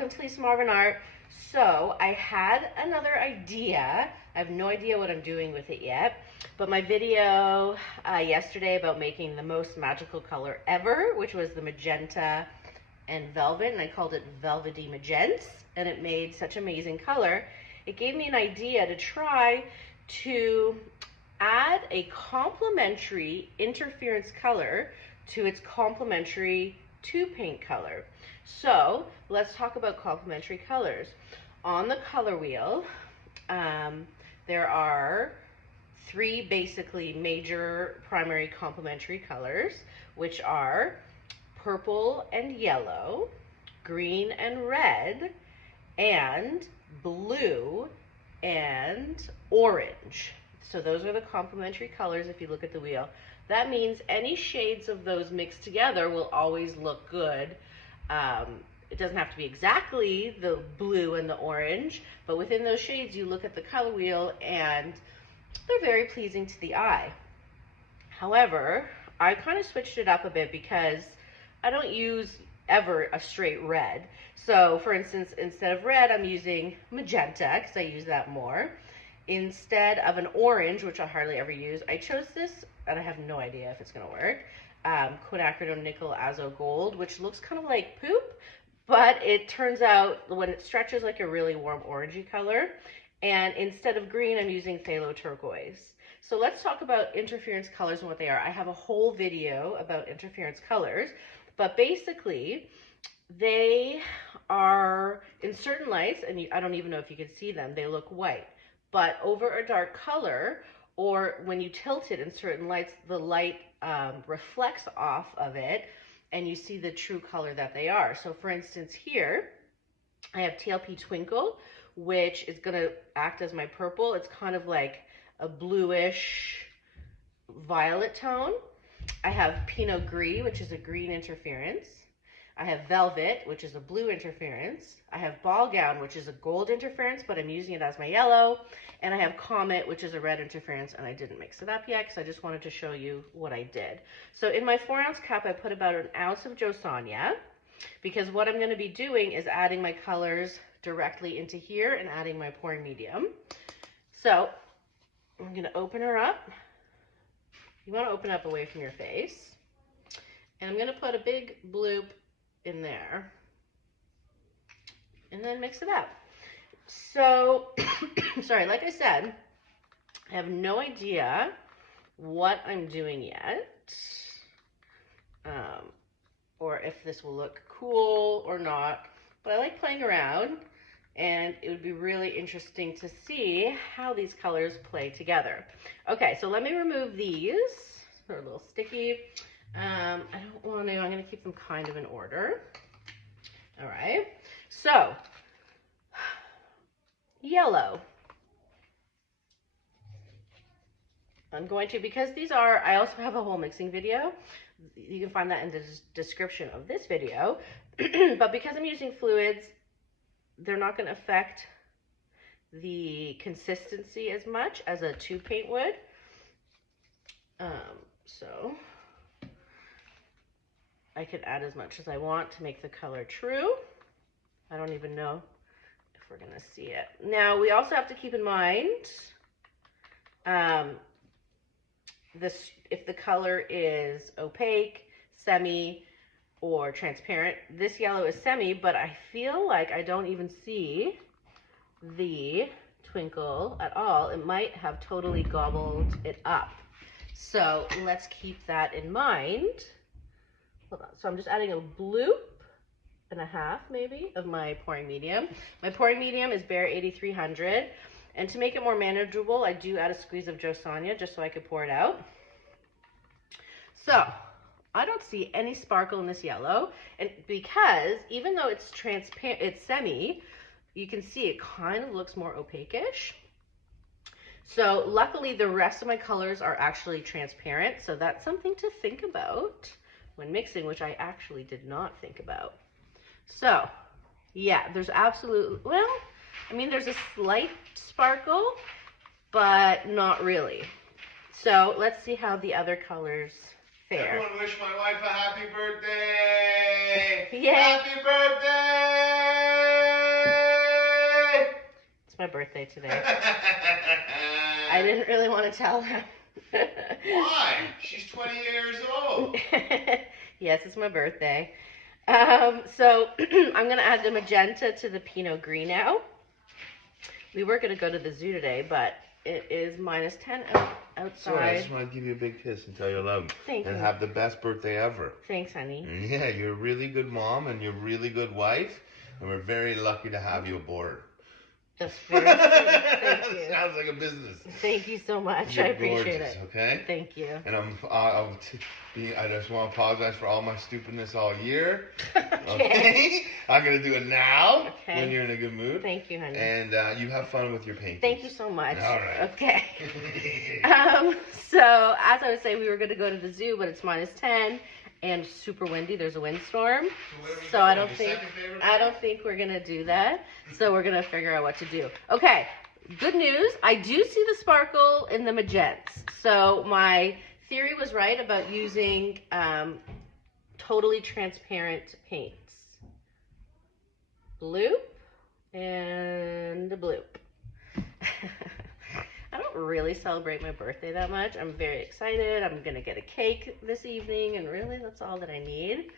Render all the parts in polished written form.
welcome to Lisa Marvin Art. So I had another idea. I have no idea what I'm doing with it yet, but my video yesterday about making the most magical color ever, which was the magenta and velvet, and I called it Velvety Magents, and it made such amazing color. It gave me an idea to try to add a complementary interference color to its complementary tube paint color. So let's talk about complementary colors. On the color wheel, there are three basically major primary complementary colors, which are purple and yellow, green and red, and blue and orange. So those are the complementary colors if you look at the wheel. That means any shades of those mixed together will always look good. It doesn't have to be exactly the blue and the orange, but within those shades you look at the color wheel and they're very pleasing to the eye. However, I kind of switched it up a bit because I don't use ever a straight red. So for instance, instead of red, I'm using magenta because I use that more. Instead of an orange, which I hardly ever use, I chose this, and I have no idea if it's going to work, quinacridone nickel azo gold, which looks kind of like poop, but it turns out when it stretches like a really warm orangey color. And instead of green, I'm using phthalo turquoise. So let's talk about interference colors and what they are. I have a whole video about interference colors, but basically they are in certain lights, and I don't even know if you can see them, they look white. But over a dark color, or when you tilt it in certain lights, the light reflects off of it and you see the true color that they are. So for instance here, I have TLP Twinkle, which is going to act as my purple. It's kind of like a bluish violet tone. I have Pinot Gris, which is a green interference. I have Velvet, which is a blue interference. I have Ball Gown, which is a gold interference, but I'm using it as my yellow. And I have Comet, which is a red interference, and I didn't mix it up yet because I just wanted to show you what I did. So in my 4-ounce cup, I put about 1 ounce of Josania, because what I'm going to be doing is adding my colors directly into here and adding my pouring medium. So I'm going to open her up. You want to open up away from your face. And I'm going to put a big bloop in there and then mix it up. So sorry, like I said, I have no idea what I'm doing yet, or if this will look cool or not, but I like playing around, and it would be really interesting to see how these colors play together. Okay, so let me remove these. They're a little sticky. I don't want to, I'm going to keep them kind of in order. All right, so yellow. I'm going to, because these are, I also have a whole mixing video. You can find that in the description of this video. But because I'm using fluids, they're not going to affect the consistency as much as a tube paint would. So I could add as much as I want to make the color true. I don't even know if we're going to see it. Now, we also have to keep in mind if the color is opaque, semi, or transparent. This yellow is semi, but I feel like I don't even see the twinkle at all. It might have totally gobbled it up. So let's keep that in mind. Hold on. So I'm just adding a bloop and a half maybe of my pouring medium. My pouring medium is Bear 8300, and to make it more manageable, I do add a squeeze of Josania just so I could pour it out. So I don't see any sparkle in this yellow, and because even though it's transparent, it's semi, you can see it kind of looks more opaque-ish. So luckily the rest of my colors are actually transparent, so that's something to think about when mixing, which I actually did not think about. So yeah, there's absolutely, well, I mean, there's a slight sparkle, but not really. So let's see how the other colors fair. Everyone wish my wife a happy birthday! Yay. Happy birthday! It's my birthday today. I didn't really want to tell them. Why? She's 20 years old. Yes, it's my birthday. So I'm going to add the magenta to the Pinot Gris now. We were going to go to the zoo today, but it is -10 outside. So I just want to give you a big kiss and tell you I love you. Thank you. And have the best birthday ever. Thanks, honey. Yeah, you're a really good mom and you're a really good wife. And we're very lucky to have you aboard. That's very sweet. Thank you. Sounds like a business. Thank you so much. You're I appreciate gorgeous, it. Okay? Thank you. And I just want to apologize for all my stupidness all year. Okay? I'm going to do it now when you're in a good mood. Thank you, honey. And you have fun with your paintings. Thank you so much. All right. Okay. So, as I was saying, we were going to go to the zoo, but it's -10 and super windy. There's a windstorm. So I don't think we're going to do that. So we're going to figure out what to do. Okay. Good news. I do see the sparkle in the magents. So my theory was right about using totally transparent paints. Bloop and a bloop. I don't really celebrate my birthday that much. I'm very excited. I'm going to get a cake this evening, and really that's all that I need.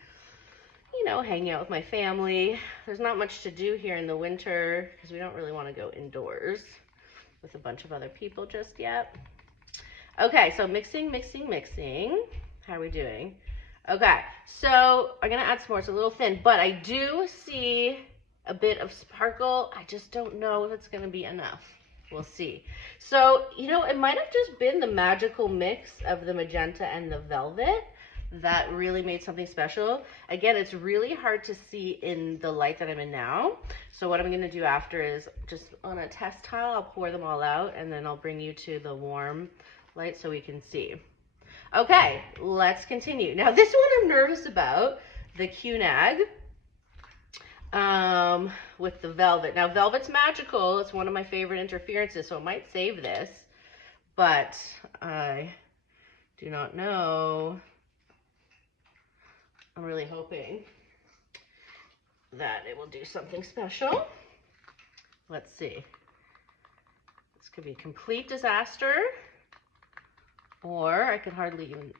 You know, hanging out with my family. There's not much to do here in the winter because we don't really want to go indoors with a bunch of other people just yet. Okay, so mixing. How are we doing? Okay, so I'm going to add some more. It's a little thin, but I do see a bit of sparkle. I just don't know if it's going to be enough. We'll see. So, you know, it might have just been the magical mix of the magenta and the velvet that really made something special. Again, it's really hard to see in the light that I'm in now. So what I'm going to do after is just on a test tile, I'll pour them all out and then I'll bring you to the warm light so we can see. Okay, let's continue. Now this one I'm nervous about, the QNAG with the velvet. Now velvet's magical. It's one of my favorite interferences, so it might save this, but I do not know. I'm really hoping that it will do something special. Let's see. This could be a complete disaster, or I could hardly even,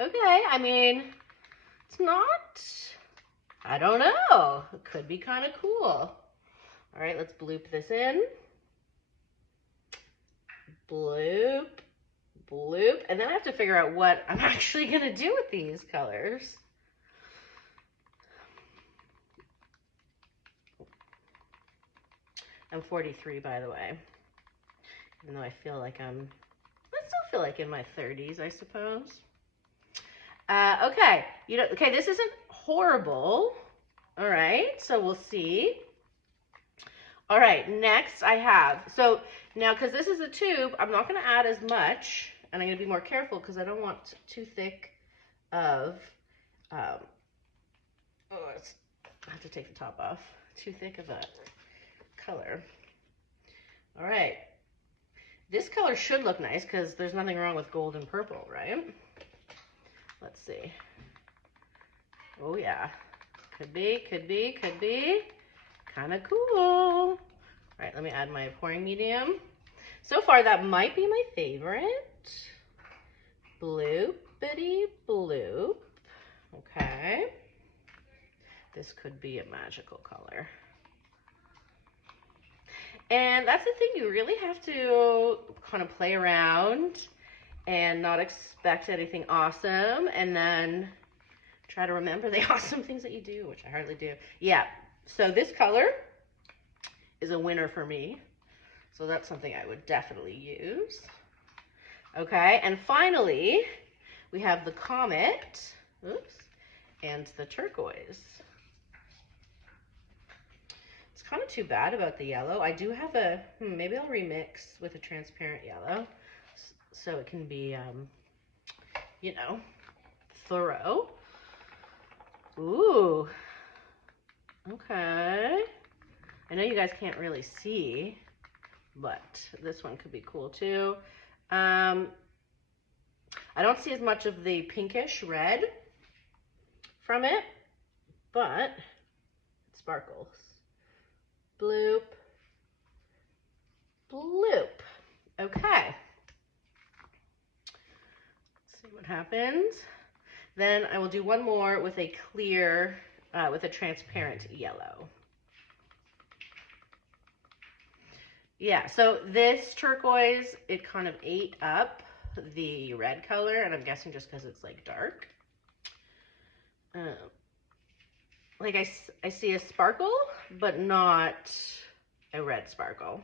okay, I mean, it's not, I don't know. It could be kind of cool. All right, let's bloop this in. Bloop. Bloop, and then I have to figure out what I'm actually going to do with these colors. I'm 43, by the way, even though I still feel like in my 30s, I suppose. Okay, okay, this isn't horrible. All right, so we'll see. All right, next I have, so now because this is a tube, I'm not going to add as much. And I'm going to be more careful because I don't want too thick of, I have to take the top off, too thick of a color. All right. This color should look nice because there's nothing wrong with gold and purple, right? Let's see. Oh yeah. Could be. Kind of cool. All right, let me add my pouring medium. So far, that might be my favorite. Bloopity bloop. Okay. This could be a magical color. And that's the thing, you really have to kind of play around and not expect anything awesome, and then try to remember the awesome things that you do, which I hardly do. Yeah, so this color is a winner for me. So that's something I would definitely use. Okay, and finally, we have the Comet, oops, and the turquoise. It's kind of too bad about the yellow. I do have a, maybe I'll remix with a transparent yellow so it can be, you know, thorough. Ooh, okay. I know you guys can't really see, but this one could be cool too. I don't see as much of the pinkish red from it, but it sparkles. Bloop, bloop. Okay. Let's see what happens. Then I will do one more with a clear, with a transparent yellow. Yeah, so this turquoise, it kind of ate up the red color, and I'm guessing just because it's like dark. Like I see a sparkle, but not a red sparkle.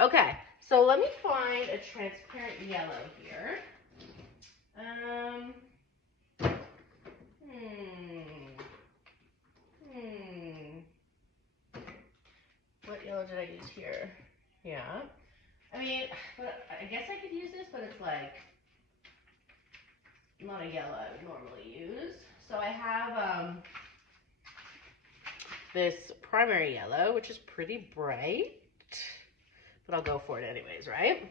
Okay, so let me find a transparent yellow here. What yellow did I use here? Yeah. I mean, but I guess I could use this, but it's like not a yellow I would normally use. So I have this primary yellow, which is pretty bright, but I'll go for it anyways, right?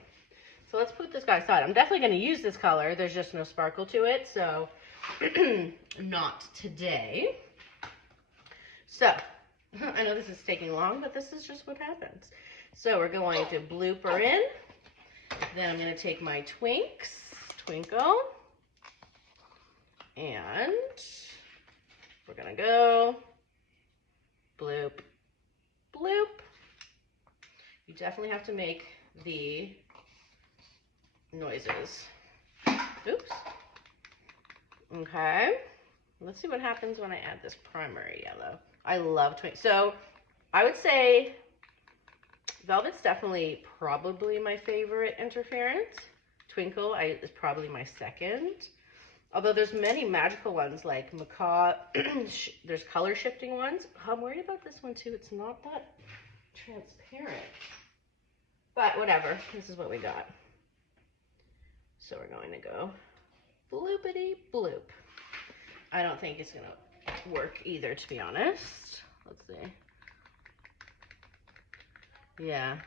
So let's put this guy aside. I'm definitely going to use this color. There's just no sparkle to it, so not today. So I know this is taking long, but this is just what happens. So we're going to bloop her in. Then I'm going to take my twinkle, and we're going to go bloop, bloop. You definitely have to make the noises. Oops. Okay. Let's see what happens when I add this primary yellow. I love twinkle. So I would say Velvet's definitely probably my favorite interference. Twinkle is probably my second. Although there's many magical ones like macaw. There's color shifting ones. I'm worried about this one too. It's not that transparent. But whatever. This is what we got. So we're going to go bloopity bloop. I don't think it's going to work either, to be honest. Let's see. Yeah.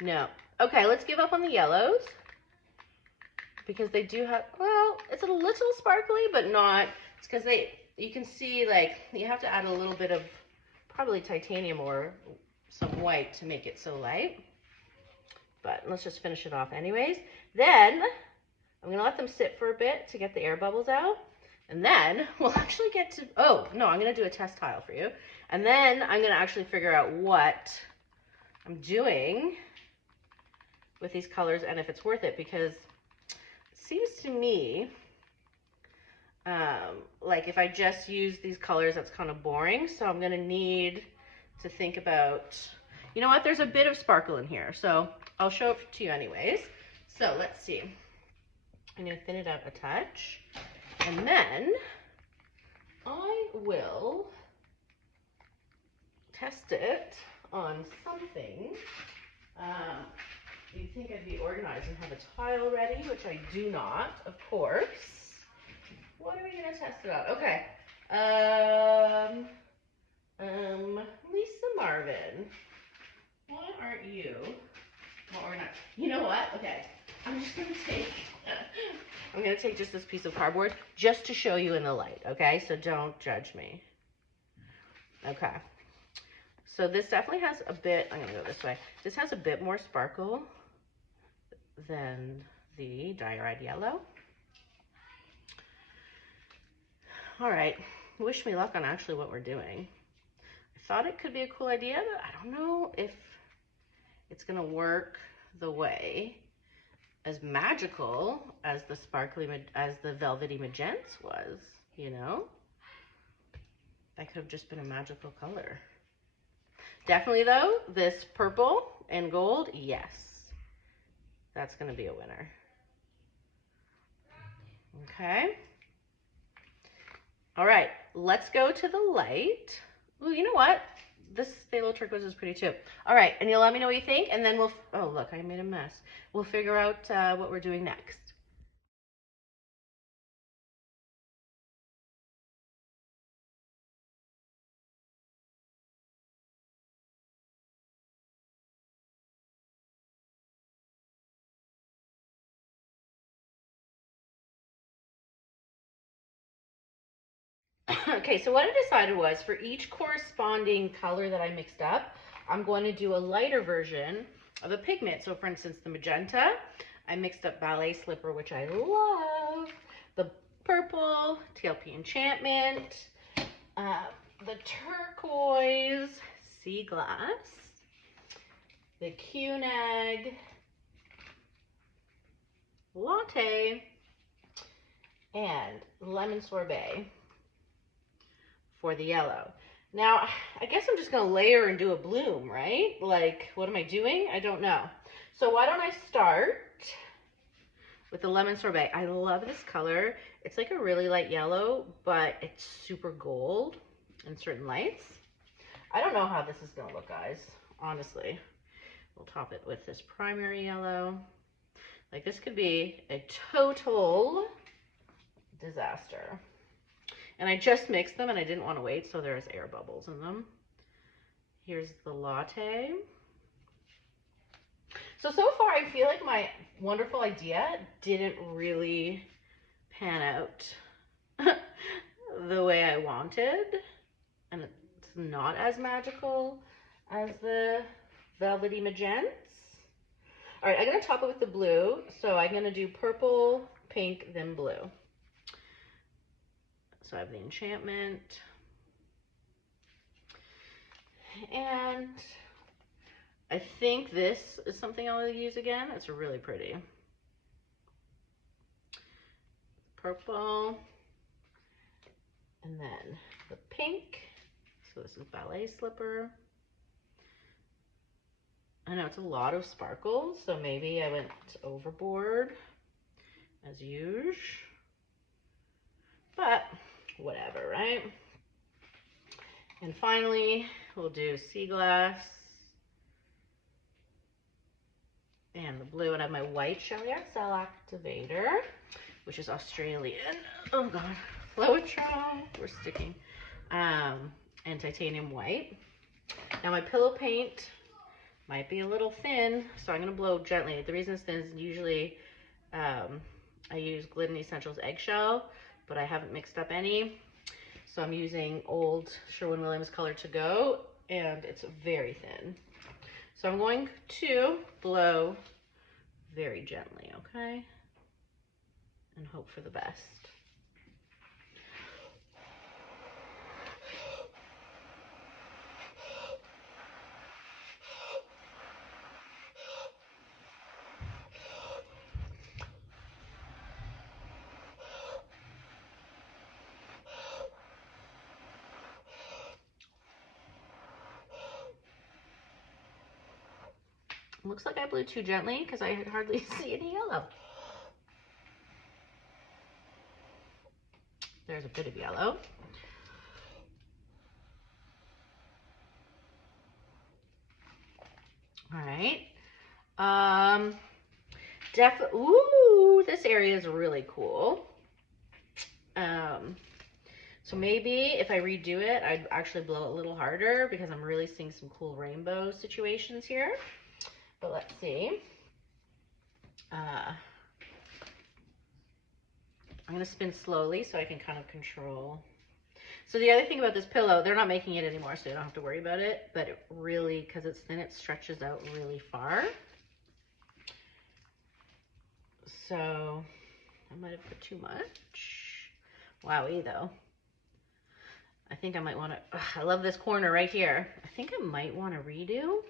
No. Okay, let's give up on the yellows. Because they do have, well, it's a little sparkly, but not. It's because you can see, like, you have to add a little bit of probably titanium or some white to make it so light. But let's just finish it off anyways. Then I'm going to let them sit for a bit to get the air bubbles out. And then we'll actually get to, oh, no, I'm going to do a test tile for you. And then I'm going to actually figure out what I'm doing with these colors and if it's worth it, because it seems to me like if I just use these colors, that's kind of boring. So I'm going to need to think about, you know what, there's a bit of sparkle in here. So I'll show it to you anyways. So let's see. I'm going to thin it out a touch. And then I will test it on something. You'd think I'd be organized and have a tile ready, which I do not, of course. What are we going to test it on? Okay. Lisa Marvin, why aren't you? Well, or not. You know what? Okay. I'm just going to take just this piece of cardboard just to show you in the light, okay? So don't judge me. Okay. So this definitely has a bit, I'm going to go this way. This has a bit more sparkle than the diorite yellow. All right. Wish me luck on actually what we're doing. I thought it could be a cool idea, but I don't know if it's going to work the way as magical as the sparkly, as the velvety magenta was, you know? That could have just been a magical color. Definitely though, this purple and gold, yes. That's gonna be a winner. Okay. All right, let's go to the light. Ooh, you know what? This phthalo turquoise is pretty too. All right, and you'll let me know what you think, and then we'll, oh look, I made a mess. We'll figure out what we're doing next. Okay, so what I decided was for each corresponding color that I mixed up, I'm going to do a lighter version of a pigment. So for instance, the magenta, I mixed up Ballet Slipper, which I love, the purple, TLP Enchantment, the turquoise, Sea Glass, the Cunag, Latte, and Lemon Sorbet for the yellow. Now, I guess I'm just gonna layer and do a bloom, right? Like, what am I doing? I don't know. So why don't I start with the Lemon Sorbet. I love this color. It's like a really light yellow, but it's super gold in certain lights. I don't know how this is gonna look, guys, honestly. We'll top it with this primary yellow. Like, this could be a total disaster. And I just mixed them and I didn't want to wait, so there's air bubbles in them. Here's the latte. So far I feel like my wonderful idea didn't really pan out the way I wanted. And it's not as magical as the velvety magents. All right, I'm gonna top it with the blue. So I'm gonna do purple, pink, then blue. So I have the enchantment. And I think this is something I'll use again. It's really pretty. Purple. And then the pink. So this is Ballet Slipper. I know it's a lot of sparkles, so maybe I went overboard as usual. But whatever, right? And finally, we'll do Sea Glass and the blue. And I have my white Cell Activator, which is Australian. Oh God, Floetrol, we're sticking. And titanium white. Now my pillow paint might be a little thin, so I'm gonna blow gently. The reason it's thin is usually I use Glidden Essentials Eggshell, but I haven't mixed up any. So I'm using old Sherwin-Williams Color To Go, and it's very thin. So I'm going to blow very gently, okay? And hope for the best. Looks like I blew too gently because I hardly see any yellow. There's a bit of yellow. All right. Ooh, this area is really cool. So maybe if I redo it, I'd actually blow it a little harder because I'm really seeing some cool rainbow situations here. But let's see. I'm gonna spin slowly so I can kind of control. So the other thing about this pillow, they're not making it anymore, so you don't have to worry about it, but it really, because it's thin, it stretches out really far. So I might have put too much. Wowie though. I think I might want to, I love this corner right here. I think I might want to redo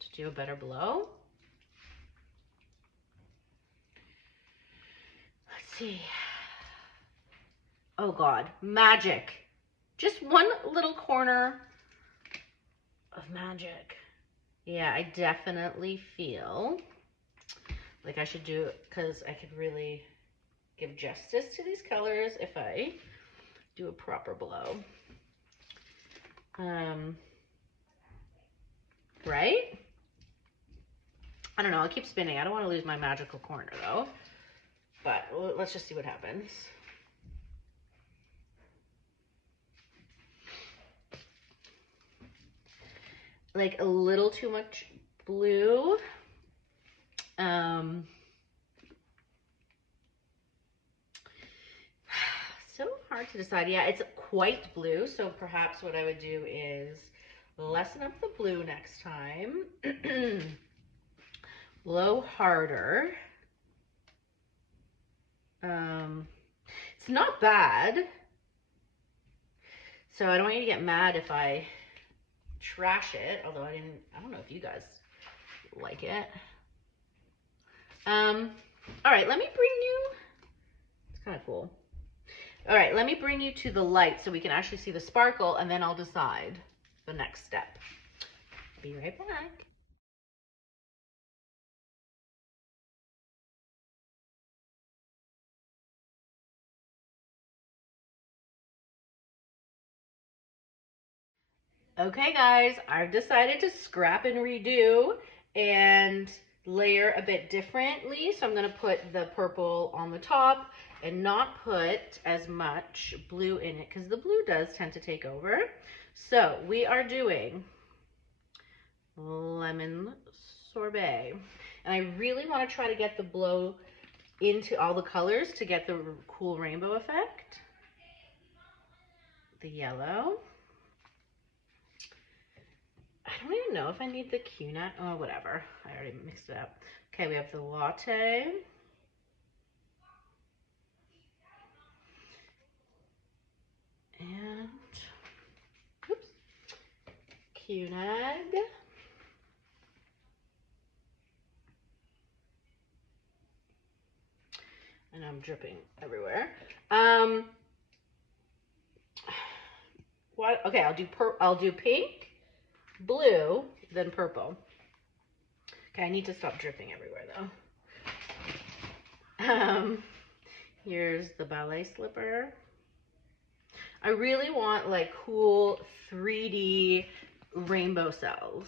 to do a better blow. Let's see. Oh God, magic. Just one little corner of magic. Yeah, I definitely feel like I should do it because I could really give justice to these colors if I do a proper blow. Right? I don't know, I'll keep spinning. I don't want to lose my magical corner though. But let's just see what happens. Like a little too much blue. So hard have to decide. Yeah, it's quite blue, so perhaps what I would do is lessen up the blue next time. Blow harder. It's not bad. So I don't want you to get mad if I trash it, although I don't know if you guys like it. All right, let me bring you, it's kind of cool. All right, let me bring you to the light so we can actually see the sparkle, and then I'll decide the next step. Be right back. Okay guys, I've decided to scrap and redo and layer a bit differently. So I'm gonna put the purple on the top and not put as much blue in it because the blue does tend to take over. So we are doing lemon sorbet. And I really want to try to get the blow into all the colors to get the cool rainbow effect. The yellow. I don't even know if I need the Q-nut. Oh, whatever. I already mixed it up. Okay, we have the latte. And, oops, Q-nut. And I'm dripping everywhere. What? Okay, I'll do pink, blue, then purple. Okay, I need to stop dripping everywhere though. Here's the ballet slipper. I really want like cool 3D rainbow cells.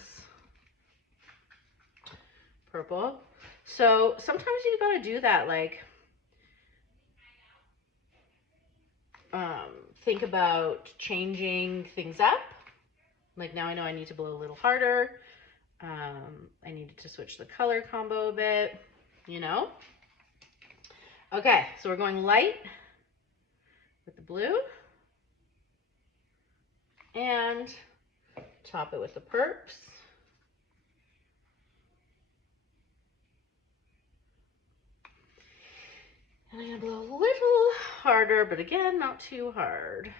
Purple. So sometimes you gotta do that, like think about changing things up. Like now I know I need to blow a little harder. I needed to switch the color combo a bit, you know? Okay, so we're going light with the blue and top it with the perps. And I'm gonna blow a little harder, but again, not too hard.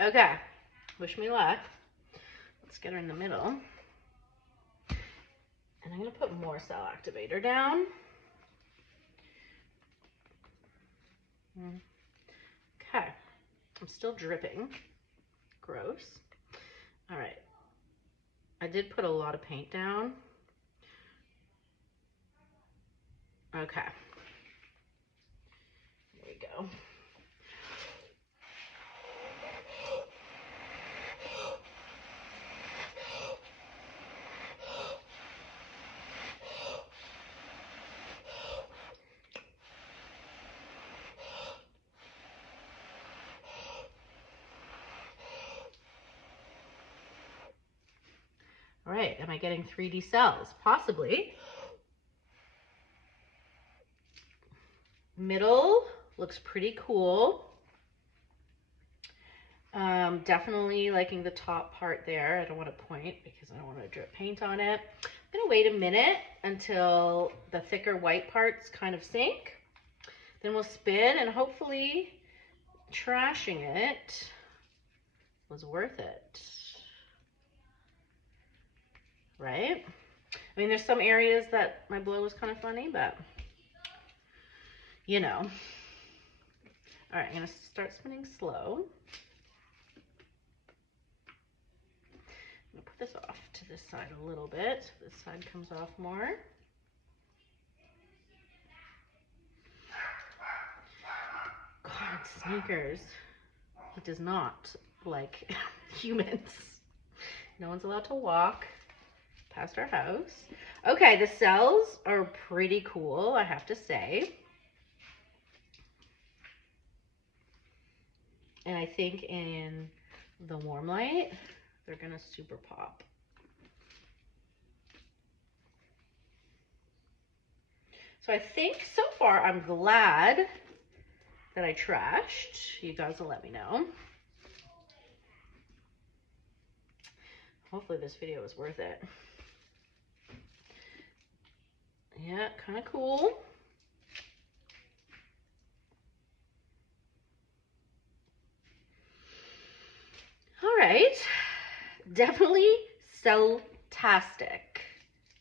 Okay, wish me luck. Let's get her in the middle. And I'm gonna put more cell activator down. Okay, I'm still dripping. Gross. All right, I did put a lot of paint down. Okay, there we go. All right, am I getting 3D cells? Possibly. Middle looks pretty cool. Definitely liking the top part there. I don't want to point because I don't want to drip paint on it. I'm gonna wait a minute until the thicker white parts kind of sink. Then we'll spin and hopefully trashing it was worth it. Right? I mean, there's some areas that my blow was kind of funny, but you know. All right, I'm gonna start spinning slow. I'm gonna put this off to this side a little bit so this side comes off more. God, Sneakers. He does not like humans. No one's allowed to walk past our house. Okay, the cells are pretty cool, I have to say. And I think in the warm light, they're gonna super pop. So I think so far I'm glad that I trashed. You guys will let me know. Hopefully this video was worth it. Yeah, kind of cool. All right, definitely cell-tastic,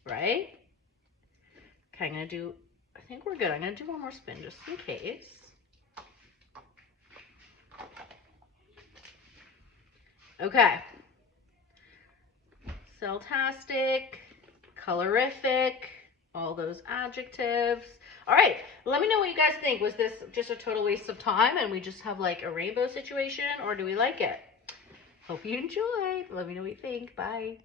right? Okay, I'm gonna do, I think we're good. I'm gonna do one more spin just in case. Okay. Cell-tastic, colorific, all those adjectives. All right, let me know what you guys think. Was this just a total waste of time and we just have like a rainbow situation, or do we like it? Hope you enjoyed. Let me know what you think. Bye.